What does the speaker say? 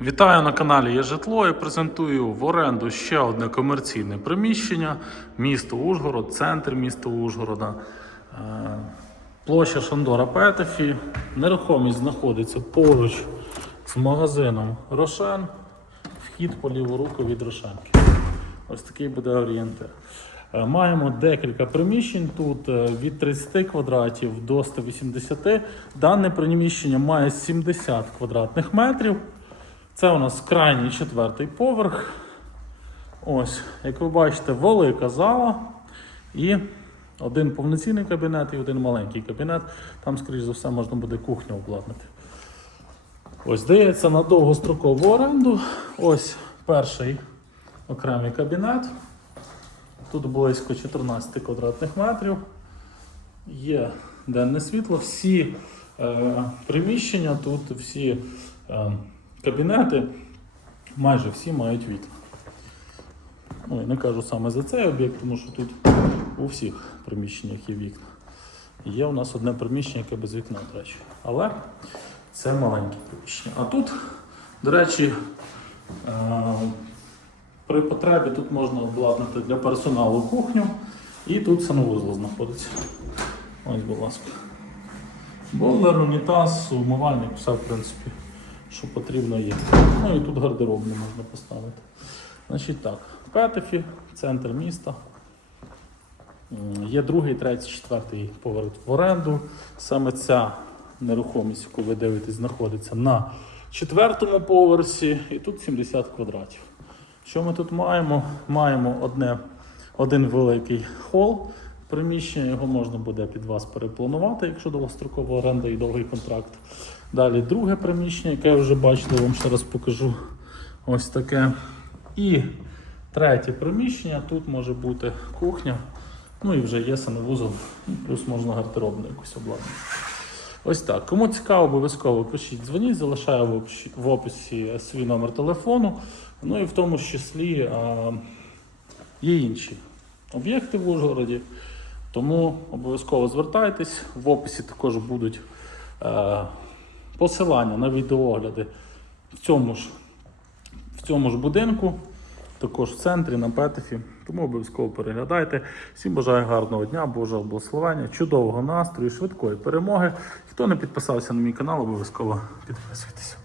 Вітаю на каналі Є житло і презентую в оренду ще одне комерційне приміщення. Місто Ужгород, центр міста Ужгорода. Е, Площа Шандора Петефі. Нерухомість знаходиться поруч з магазином Рошен. Вхід по ліву руку від Рошенки. Ось такий буде орієнтир. Е, Маємо декілька приміщень тут е, від 30 квадратів до 180. Дане приміщення має 70 квадратних метрів. Це у нас крайній четвертий поверх. Ось, як ви бачите, велика зала і один повноцінний кабінет і один маленький кабінет. Там, скоріш за все, можна буде кухню обладнати. Ось, здається, на довгострокову оренду. Ось перший окремий кабінет. Тут близько 14 квадратних метрів. Є денне світло. Всі е, приміщення тут, всі е, кабінети, майже всі мають вікна. Ну, я не кажу саме за цей об'єкт, тому що тут у всіх приміщеннях є вікна. Є у нас одне приміщення, яке без вікна, до речі. Але це маленьке приміщення. А тут, до речі, е, при потребі тут можна обладнати для персоналу кухню. І тут санвузол знаходиться. Ось, будь ласка. Бойлер, унітаз, умивальник, все в принципі, що потрібно є. Ну і тут гардеробну можна поставити. Значить так, Петефі, центр міста. Є другий, третій, четвертий поверх в оренду. Саме ця нерухомість, яку ви дивитесь, знаходиться на четвертому поверсі, і тут 70 квадратів. Що ми тут маємо? Маємо одне, один великий хол приміщення, його можна буде під вас перепланувати, якщо довгострокова оренда і довгий контракт. Далі друге приміщення, яке ви вже бачили, вам ще раз покажу. Ось таке. І третє приміщення, тут може бути кухня, ну і вже є санвузол, плюс можна гардеробну якусь обладнати. Ось так. Кому цікаво, обов'язково пишіть, дзвоніть, залишаю в описі, свій номер телефону. Ну і в тому числі а, є інші об'єкти в Ужгороді. Тому обов'язково звертайтесь. В описі також будуть е, посилання на відеоогляди в цьому ж, в цьому ж будинку, також в центрі на Петефі. Тому обов'язково переглядайте. Всім бажаю гарного дня, Божого благословення, чудового настрою, швидкої перемоги. Хто не підписався на мій канал, обов'язково підписуйтесь.